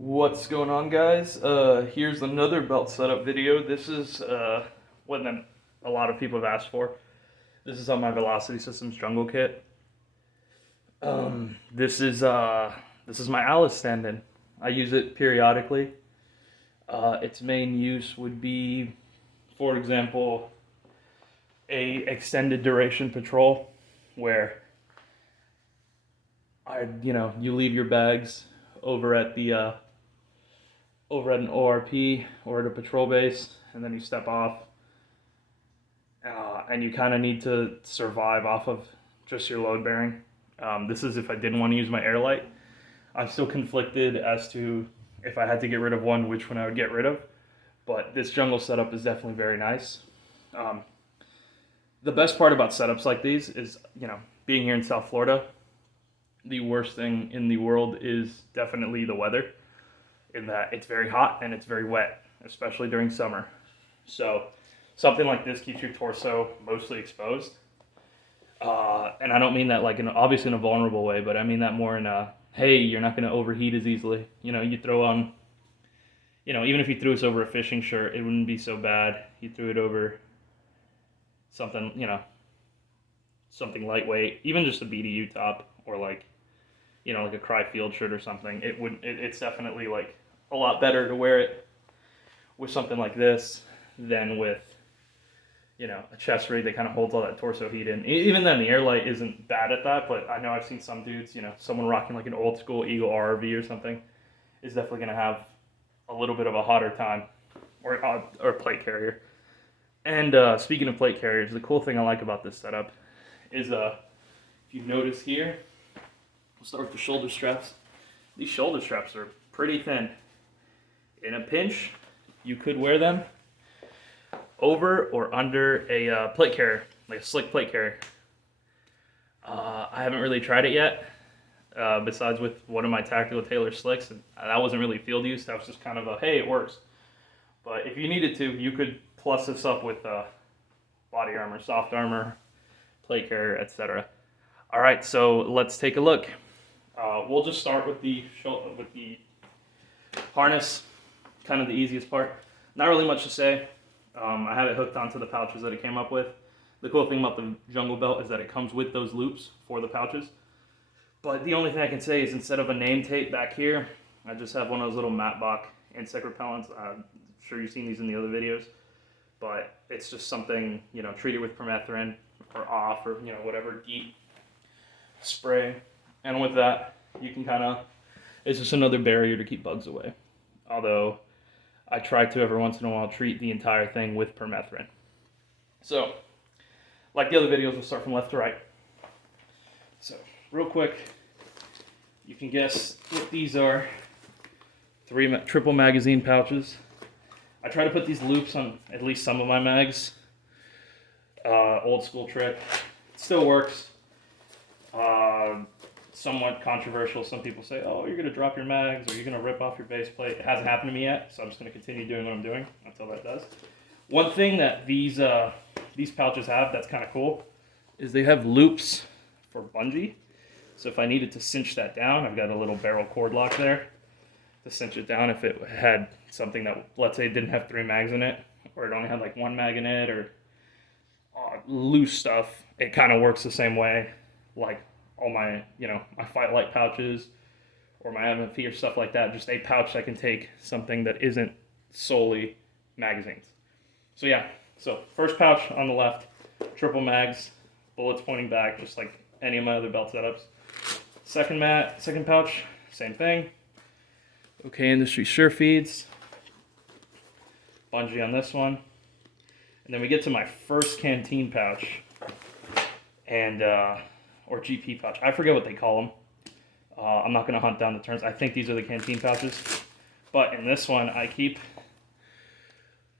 What's going on, guys? Here's another belt setup video. This is what a lot of people have asked for. This is on my Velocity Systems Jungle Kit. This is my ALICE stand-in. I use it periodically. Its main use would be, for example, a extended duration patrol where you leave your bags over at the over at an ORP or at a patrol base, and then you step off, and you kind of need to survive off of just your load bearing. This is if I didn't want to use my air light. I'm still conflicted as to if I had to get rid of one, which one I would get rid of. But this jungle setup is definitely very nice. The best part about setups like these is, being here in South Florida, the worst thing in the world is definitely the weather, in that it's very hot and it's very wet, especially during summer. So something like this keeps your torso mostly exposed. And I don't mean that obviously in a vulnerable way, but I mean that more in a, hey, you're not going to overheat as easily. You throw on, even if you threw this over a fishing shirt, it wouldn't be so bad. You threw it over something, something lightweight, even just a BDU top, or like a Cry Field shirt or something. It's definitely a lot better to wear it with something like this than with, a chest rig that kind of holds all that torso heat in. Even then, the air light isn't bad at that, but I know I've seen some dudes, someone rocking like an old school Eagle RV or something is definitely going to have a little bit of a hotter time, or plate carrier. And speaking of plate carriers, the cool thing I like about this setup is, if you notice here, we'll start with the shoulder straps. These shoulder straps are pretty thin. In a pinch, you could wear them over or under a plate carrier, like a slick plate carrier. I haven't really tried it yet, besides with one of my Tactical Tailor slicks, and that wasn't really field use. That was just kind of a, hey, it works. But if you needed to, you could plus this up with body armor, soft armor, plate carrier, etc. All right, so let's take a look. We'll just start with the harness, kind of the easiest part. Not really much to say. I have it hooked onto the pouches that it came up with. The cool thing about the jungle belt is that it comes with those loops for the pouches. But the only thing I can say is, instead of a name tape back here, I just have one of those little Matbach insect repellents. I'm sure you've seen these in the other videos. But it's just something, treat it with permethrin or off, or whatever DEET spray. And with that, you can it's just another barrier to keep bugs away. Although I try to every once in a while treat the entire thing with permethrin. So, like the other videos, we'll start from left to right. So, real quick, you can guess what these are. 3 triple magazine pouches. I try to put these loops on at least some of my mags. Old school trick. It still works. Somewhat controversial. Some people say, oh, you're going to drop your mags, or you're going to rip off your base plate. It hasn't happened to me yet, so I'm just going to continue doing what I'm doing until that does. One thing that these pouches have that's kind of cool is they have loops for bungee. So if I needed to cinch that down, I've got a little barrel cord lock there to cinch it down if it had something that, let's say, it didn't have 3 mags in it, or it only had like 1 mag in it, or loose stuff. It kind of works the same way, like all my, my Fight Light pouches or my MFP or stuff like that. Just a pouch that can take something that isn't solely magazines. So yeah, so first pouch on the left, triple mags, bullets pointing back, just like any of my other belt setups. Second pouch, same thing. OK Industry Sure Feeds, bungee on this one. And then we get to my first Canteen Pouch, and or GP pouch. I forget what they call them. I'm not going to hunt down the terms. I think these are the Canteen pouches. But in this one, I keep,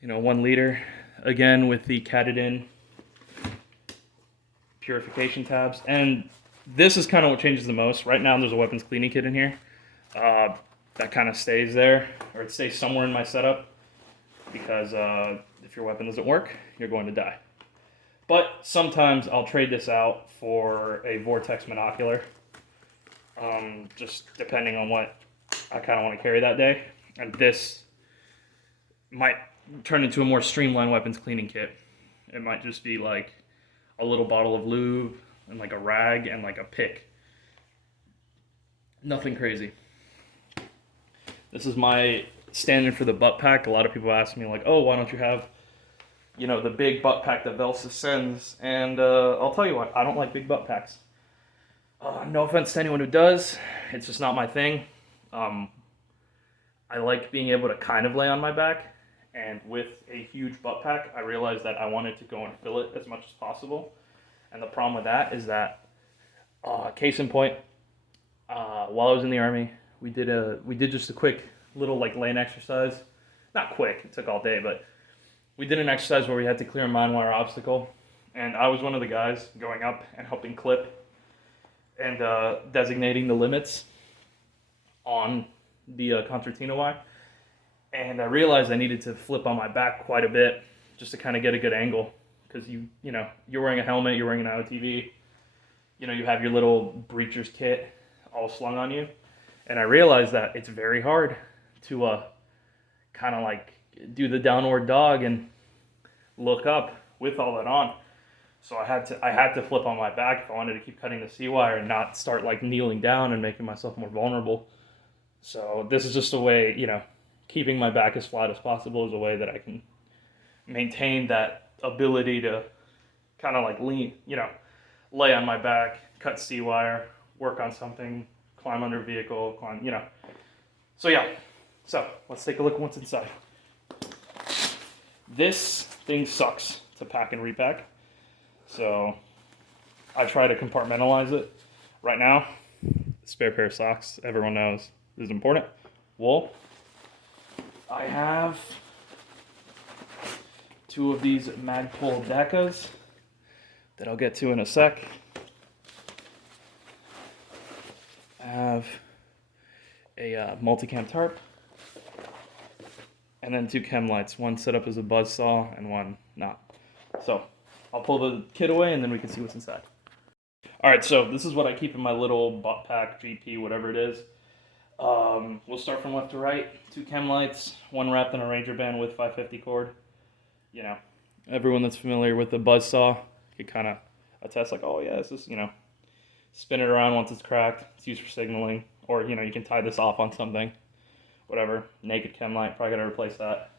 1 liter, again with the Katadyn purification tabs. And this is kind of what changes the most. Right now, there's a weapons cleaning kit in here. That kind of stays there, or it stays somewhere in my setup, because if your weapon doesn't work, you're going to die. But sometimes I'll trade this out for a Vortex monocular, just depending on what I kind of want to carry that day. And this might turn into a more streamlined weapons cleaning kit. It might just be like a little bottle of lube and like a rag and like a pick. Nothing crazy. This is my standard for the butt pack. A lot of people ask me like, oh, why don't you have, you know, the big butt pack that velsyst sends? And I'll tell you what, I don't like big butt packs. No offense to anyone who does, it's just not my thing. I like being able to kind of lay on my back, and with a huge butt pack, I realized that I wanted to go and fill it as much as possible. And the problem with that is that, case in point, while I was in the Army, we did just a quick little like lane exercise. Not quick, it took all day, but we did an exercise where we had to clear a mine wire obstacle, and I was one of the guys going up and helping clip and designating the limits on the concertina wire. And I realized I needed to flip on my back quite a bit just to kind of get a good angle, because you know, you're wearing a helmet, you're wearing an IOTV, you know, you have your little breacher's kit all slung on you. And I realized that it's very hard to kind of like do the downward dog and look up with all that on. So I had to flip on my back if I wanted to keep cutting the C-wire and not start like kneeling down and making myself more vulnerable. So this is just a way, you know, keeping my back as flat as possible is a way that I can maintain that ability to kind of like lean, you know, lay on my back, cut C-wire, work on something, climb under a vehicle, climb, you know. So yeah, so let's take a look at what's inside. This thing sucks to pack and repack. So I try to compartmentalize it. Right now, spare pair of socks, everyone knows this is important. Wool. I have 2 of these Magpul Decas that I'll get to in a sec. I have a Multicam tarp, and then 2 chem lights, one set up as a buzz saw and one not. So I'll pull the kit away and then we can see what's inside. All right, so this is what I keep in my little butt pack, GP, whatever it is. We'll start from left to right. 2 chem lights, one wrapped in a Ranger band with 550 cord. You know, everyone that's familiar with the buzz saw could kind of attest like, oh yeah, this is, you know, spin it around once it's cracked. It's used for signaling, or you know, you can tie this off on something, whatever. Naked chem light, probably gotta replace that.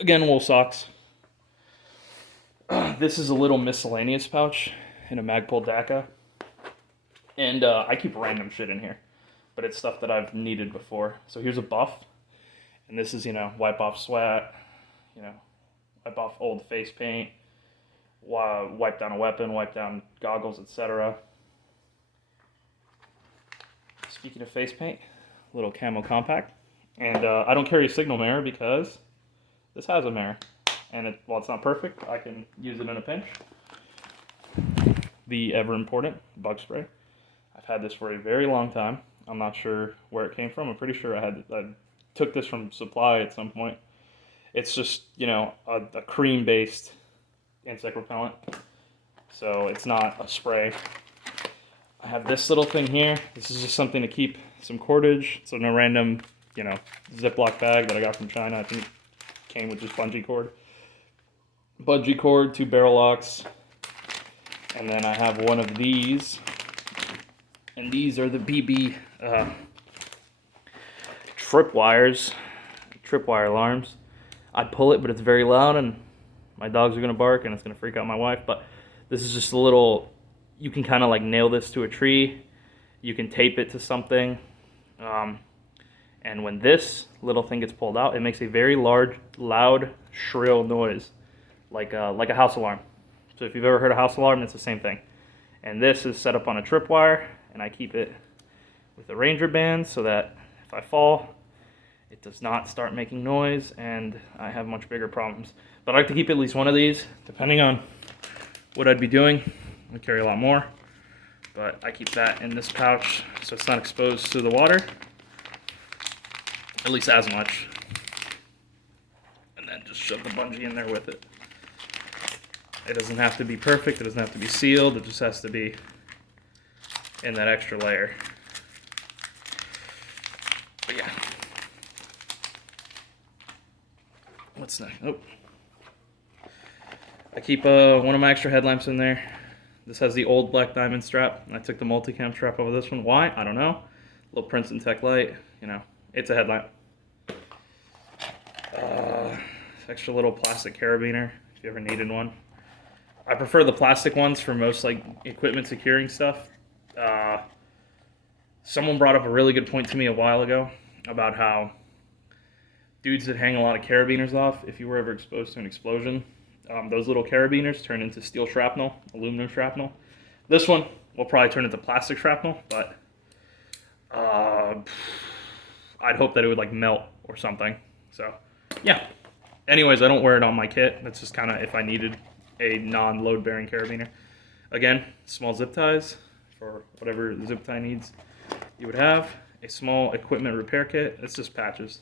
Again, wool socks. This is a little miscellaneous pouch in a Magpul Deca, and I keep random shit in here, but it's stuff that I've needed before. So here's a buff, and this is, you know, wipe off sweat, you know, wipe off old face paint, wipe down a weapon, wipe down goggles, etc. Speaking of face paint, little camo compact, and I don't carry a signal mirror because this has a mirror, and while it's not perfect, I can use it in a pinch. The ever important bug spray. I've had this for a very long time. I'm not sure where it came from. I'm pretty sure I took this from supply at some point. It's just, you know, a cream-based insect repellent, so it's not a spray. I have this little thing here. This is just something to keep some cordage, so no random, you know, Ziploc bag that I got from China. I think it came with just bungee cord. Bungee cord, 2 barrel locks, and then I have one of these, and these are the BB tripwire alarms. I pull it, but it's very loud, and my dogs are gonna bark, and it's gonna freak out my wife. But this is just a little, you can kind of like nail this to a tree. You can tape it to something. And when this little thing gets pulled out, it makes a very large, loud, shrill noise, like a house alarm. So if you've ever heard a house alarm, it's the same thing. And this is set up on a tripwire, and I keep it with a Ranger band so that if I fall, it does not start making noise, and I have much bigger problems. But I like to keep at least one of these, depending on what I'd be doing. I carry a lot more, but I keep that in this pouch so it's not exposed to the water, at least as much. And then just shove the bungee in there with it. It doesn't have to be perfect, it doesn't have to be sealed, it just has to be in that extra layer. what's next? Oh. I keep one of my extra headlamps in there. This has the old black diamond strap. I took the multicam strap over this one. Why? I don't know. Little Princeton Tech light. You know, it's a headlamp. Extra little plastic carabiner if you ever needed one. I prefer the plastic ones for most like equipment securing stuff. Someone brought up a really good point to me a while ago about how dudes that hang a lot of carabiners off, if you were ever exposed to an explosion, those little carabiners turn into steel shrapnel, aluminum shrapnel. This one will probably turn into plastic shrapnel, but I'd hope that it would like melt or something. So yeah. Anyways, I don't wear it on my kit. That's just kind of if I needed a non-load bearing carabiner. Again, small zip ties for whatever the zip tie needs. You would have a small equipment repair kit. It's just patches.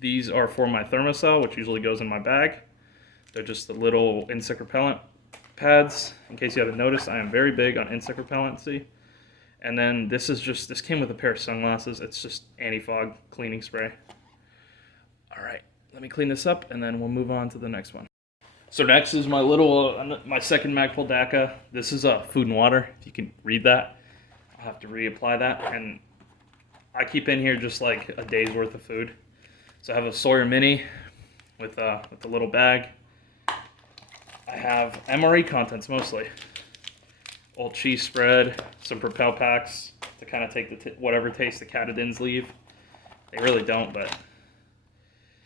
These are for my thermocell, which usually goes in my bag. They're just the little insect repellent pads. In case you haven't noticed, I am very big on insect repellency. And then this came with a pair of sunglasses. It's just anti-fog cleaning spray. All right, let me clean this up and then we'll move on to the next one. So next is my little, my second Magpul DACA. This is food and water, if you can read that. I'll have to reapply that. And I keep in here just like a day's worth of food. So I have a Sawyer Mini with the little bag. I have MRE contents mostly. Old cheese spread, some Propel packs to kind of take the whatever taste the Catadins leave. They really don't, but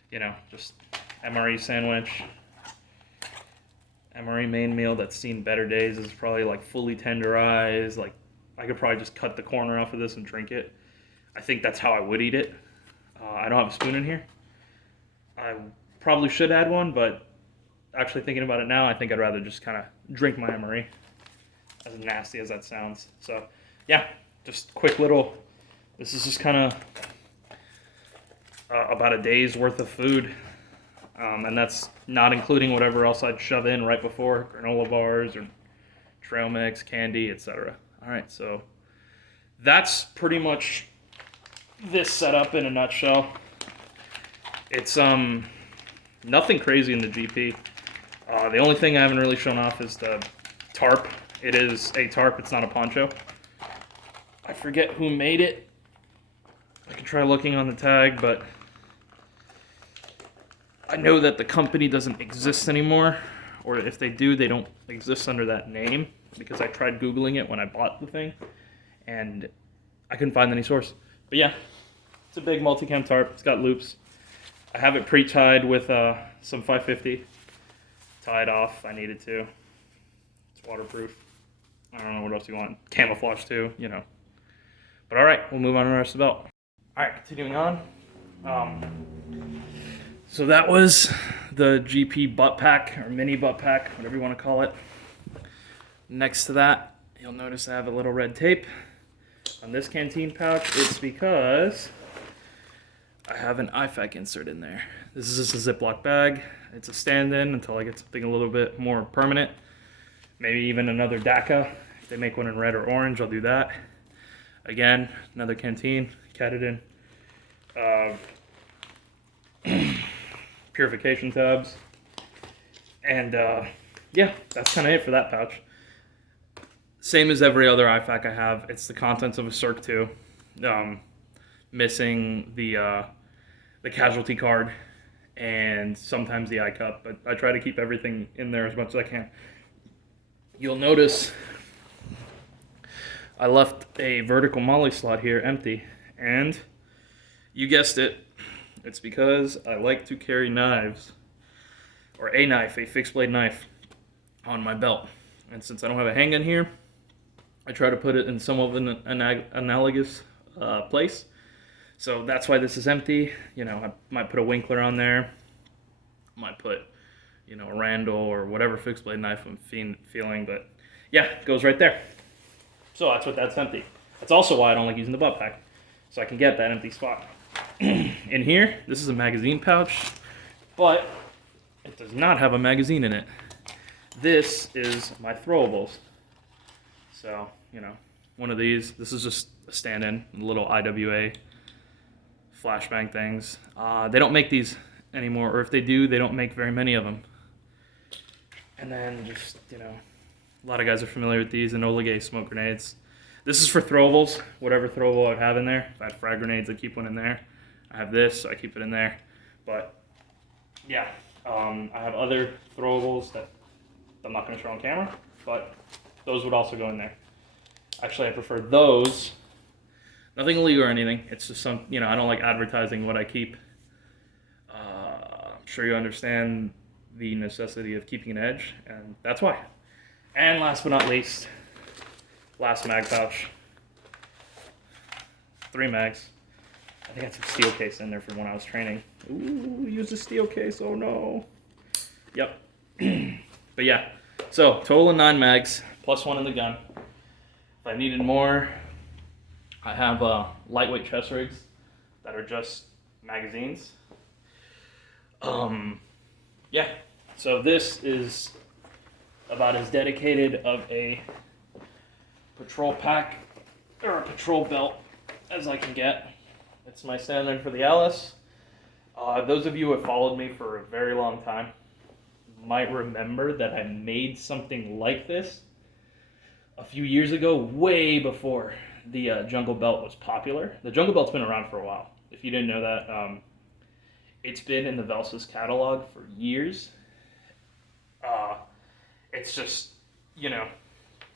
you know, just MRE sandwich. MRE main meal that's seen better days is probably like fully tenderized. Like I could probably just cut the corner off of this and drink it. I think that's how I would eat it. I don't have a spoon in here. I probably should add one, but actually thinking about it now, I think I'd rather just kind of drink my MRE. As nasty as that sounds. So yeah, just quick little, this is just kind of about a day's worth of food. And that's not including whatever else I'd shove in right before, granola bars or trail mix, candy, etc. All right, so that's pretty much this setup in a nutshell. It's nothing crazy in the GP. The only thing I haven't really shown off is the tarp. It is a tarp, it's not a poncho. I forget who made it. I could try looking on the tag, but I know that the company doesn't exist anymore, or if they do, they don't exist under that name, because I tried Googling it when I bought the thing, and I couldn't find any source. But yeah, it's a big multicam tarp, it's got loops. I have it pre-tied with some 550, tied off, I needed to. It's waterproof. I don't know what else you want. Camouflage too, you know. But all right, we'll move on to the rest of the belt. All right, continuing on. So that was the GP butt pack, or mini butt pack, whatever you want to call it. Next to that, you'll notice I have a little red tape on this canteen pouch. It's because I have an IFAK insert in there. This is just a Ziploc bag. It's a stand-in until I get something a little bit more permanent. Maybe even another DACA. If they make one in red or orange, I'll do that. Again, another canteen, Catadin. Purification tabs. And yeah, that's kind of it for that pouch. Same as every other IFAK I have. It's the contents of a Circ 2. Missing the casualty card and sometimes the iCup, but I try to keep everything in there as much as I can. You'll notice I left a vertical molly slot here empty, and you guessed it, it's because I like to carry knives, or a knife, a fixed blade knife, on my belt. And since I don't have a handgun here, I try to put it in some of an analogous place. So that's why this is empty. You know, I might put a Winkler on there, might put, you know, a Randall or whatever fixed blade knife I'm feeling, but yeah, it goes right there. So that's empty. That's also why I don't like using the butt pack, so I can get that empty spot. In here, this is a magazine pouch, but it does not have a magazine in it. This is my throwables. So, you know, one of these, this is just a stand-in, a little IWA flashbang things. They don't make these anymore, or if they do, they don't make very many of them. And then just, you know, a lot of guys are familiar with these analogous smoke grenades. This is for throwables, whatever throwable I would have in there. If I had frag grenades, I keep one in there. I have this, so I keep it in there. But yeah, I have other throwables that I'm not going to show on camera, but those would also go in there. Actually, I prefer those. Nothing illegal or anything. It's just some, you know, I don't like advertising what I keep. I'm sure you understand the necessity of keeping an edge, and that's why. And last but not least, last mag pouch. 3 mags. I think I had some steel case in there from when I was training. Ooh, use the steel case, oh no. Yep. But yeah, so total of 9 mags, plus 1 in the gun. If I needed more, I have lightweight chest rigs that are just magazines. Yeah, so this is about as dedicated of a patrol pack or a patrol belt as I can get. It's my stand-in for the ALICE. Those of you who have followed me for a very long time might remember that I made something like this a few years ago, way before the jungle belt was popular. The jungle belt's been around for a while. If you didn't know that, it's been in the velsyst catalog for years. It's just, you know,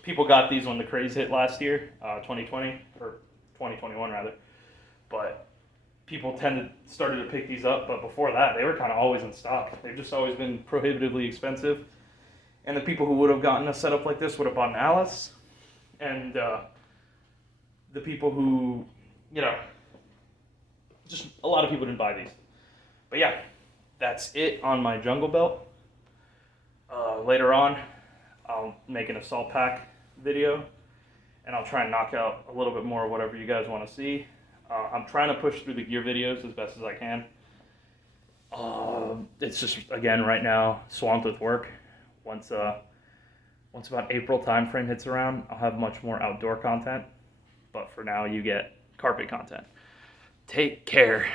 people got these when the craze hit last year, 2020, or 2021 rather. But people started to pick these up, but before that, they were kind of always in stock. They've just always been prohibitively expensive. And the people who would have gotten a setup like this would have bought an ALICE. And the people who, you know, just a lot of people didn't buy these. But yeah, that's it on my jungle belt. Later on, I'll make an assault pack video, and I'll try and knock out a little bit more of whatever you guys want to see. I'm trying to push through the gear videos as best as I can. It's just, again, right now, swamped with work. Once about April timeframe hits around, I'll have much more outdoor content. But for now, you get carpet content. Take care.